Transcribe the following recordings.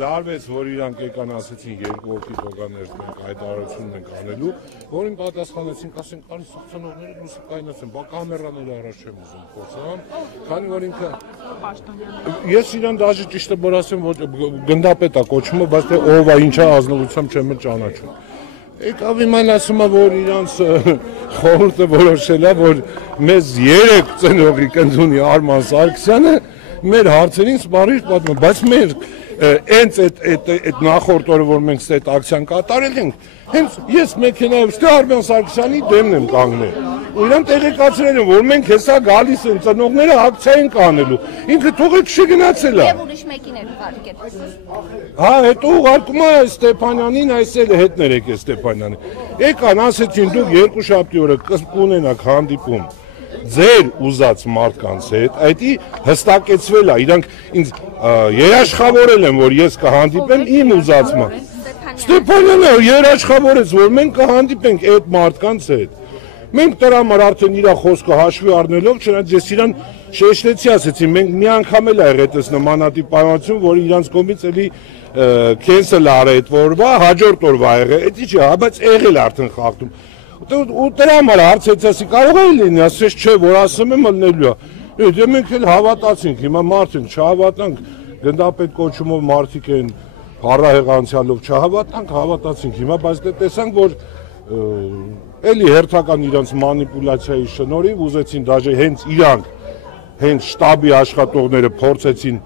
լարվեց, որ իրանք եկան ասեցին երկու հոգի տոկաներս մենք հայտարարությունն ենք անելու, որին պատասխանեցինք, ասենք, արի սխցնողները դուրս կայնացեն, բա կամերաները առաջ չեմ ուզում խոսամ, քանի որ ինքը ես իրան դաժե ճիշտը որ ասեմ, որ գնդապետ է կոչումը, բայց թե ով է ինչա ազնվությամբ չեմ ճանաչում։ Եկավ իման ասում է, որ իրանց խորհուրդը որոշել է, որ մեզ 3 ծնողի կընդունի Արման Սարգսյանը մեր հարցերին սպառիչ պատմում, բայց մեր հենց այդ նախորդ օրը, որ մենք այդ ակցիան կատարել ենք, հենց ես մեքենայով ստե Արման Սարգսյանի դեմն եմ կանգնել։ Ու իրան տեղեկացրել եմ, որ մենք հեսա գալիս են ծնողները ակցիա են կանելու։ Ինքը թողեք չգնացել է։ Եվ ուրիշ մեկիներ ուղարկել։ Հա, հետո ուղարկում է Ստեփանյանին, այսել է հետներ եկել Ստեփանյանին։ Եկան, ասեցին դուք երկուշաբթի օրը կունենաք հանդիպում ձեր ուզած մարդկանց հետ, այդի հստակեցվել է, իրանք ինձ երաշխավորել են, որ ես կհանդիպեմ իմ ուզածը։ Ստեփանյանը երաշխավորեց, որ մենք կհանդիպենք այդ մարդկանց հետ։ Մենք դրա համար արդեն իր խոսքը հաշվի առնելով, չնայած ես իրան շեշտեցի, ասեցի, մենք մի անգամ էլ ա եղել այս նմանատիպ պայմանություն, որ իրանց կողմից էլի քենսել արել այդ օրվա, հաջորդ օրվա եղել, էդի չի, բայց եղել արդեն խախտում։ Ու դրա համար հարցեց, ասի, կարող է լինի, ասես չէ, որ ասում եմ ելնելու է։ Դե մենք էլ հավատացինք, հիմա մարդիկ չհավատանք, գնդապետ կոչումով մարդիկ են փառահեղ անցյալով չհավատանք, հավատացինք հիմա, բայց դե տեսանք, որ էլի հերթական իրանց մանիպուլյացիայի շնորհիվ ուզեցին դաժե հենց իրանք, հենց շտաբի աշխատողները փորձեցին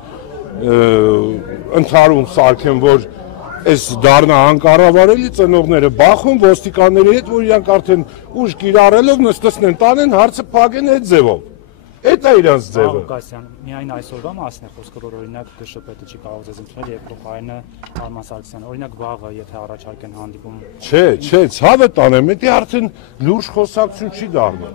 ընդհանուր սարքեն, որ այս դառնա անկառավարելի ծնողները բախում ոստիկանների հետ, որ իրանք արդեն ուժ կիրառելով նստեցնեն, տանեն հարցը փակեն այդ ձևով։ Այդ է իրանց ձևը։ Ղուկասյան, միայն այսօրվա մասն է խոսքը, որ օրինակ ԿՇՊՏ չի կարող ձեզ ընդունել եւ փոխարենը Արման Սարգսյանը, օրինակ վաղը, եթե առաջարկեն հանդիպում։ Չէ, ցավը տանեմ, դա արդեն լուրջ խոսակցություն չի դառնում։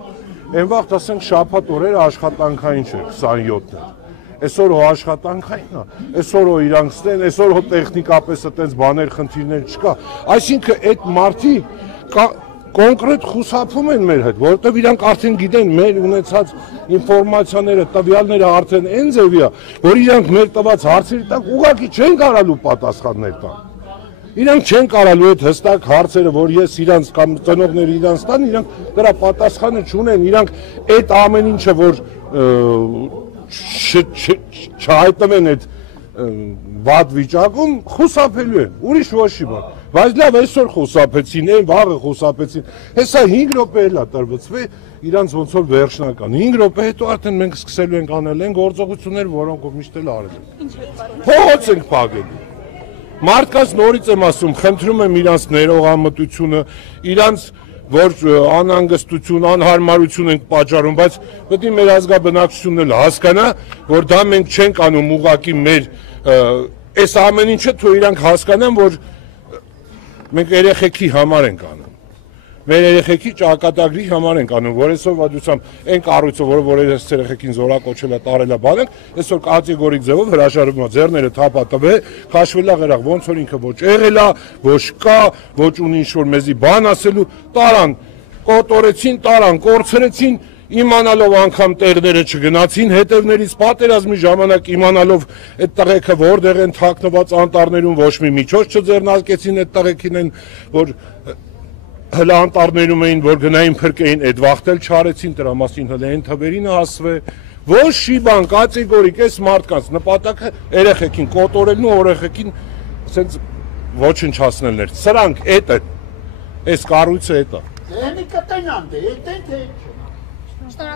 Այն վաղ ասենք շաբաթ օրերը աշխատանքային չէ, 27-ն։ Այսօր հո աշխատանքային է, այսօր հո իրանք ստեն, այսօր հո տեխնիկապես այդպես բաներ, խնդիրներ չկա։ Այսինքն այդ մարդիկ կոնկրետ խուսափում են մեր հետ, որովհետև իրանք արդեն գիտեն մեր ունեցած ինֆորմացիաները, տվյալները արդեն այն ձևի է, որ իրանք մեր տված հարցերի տակ ուղղակի չեն կարալու պատասխաններ տան։ Իրանք չեն կարալու այդ հստակ հարցերը, որ ես իրանց կամ ծնողները իրանց տան, իրանք դրա պատասխանը չունեն, իրանք այդ ամեն ինչը, որ չհայտնվեն այդ վատ վիճակում խուսափելու են, ուրիշ ոչի բան, բայց լավ այսօր խուսափեցին, այն վաղը խուսափեցին, հեսա 5 րոպե էլ է տրվեցվի, իրանց ոնց որ վերջնական, 5 րոպե հետո արդեն մենք սկսելու ենք անել են գործողություններ, որոնք միշտ էլ արել են, փողոց ենք փակելու, մարդկանց նորից եմ ասում, խնդրում եմ իրանց ներողամտությունը, իրանց որ անհանգստություն, անհարմարություն ենք պատճառում, բայց պետք է մեր ազգաբնակչությունն էլ հասկանա, որ դա մենք չենք անում ուղղակի մեր այս ամեն ինչը թող իրանք հասկանան, որ մենք երեխեքի համար ենք անում։ Մեր երեխեքի ճակատագրի համար ենք անում, որ այսօր վադությամբ այն կառույցը, որ այս երեխեքին զորակոչել է, տարել է բանենք, այսօր կատեգորիկ ձևով հրաժարվում է, ձեռները թափատվե, քաշվել է ղրաղ, ոնց որ ինքը ոչ եղել է, ոչ կա, ոչ ունի ինչ-որ մեզի բան ասելու, տարան, կոտորեցին, տարան, կորցրեցին, իմանալով անգամ տեղները չգնացին, հետևներից պատերազմի ժամանակ իմանալով այդ տղեկը որտեղ են թաքնված անտառներում, ոչ մի միջոց չձեռնարկեցին այդ տղեկին են, որ հլա անտառներում էին, որ գնային փրկեին, այդ վախտել չարեցին, դրա մասին հլա այն թվերին հասվե, ոչ շի բան, կատեգորիկ այս մարդկանց նպատակը երեխեքին կոտորելն ու երեխեքին ասենց ոչնչացնելն էր, սրանք էդ է, այս կառույցը էդ է։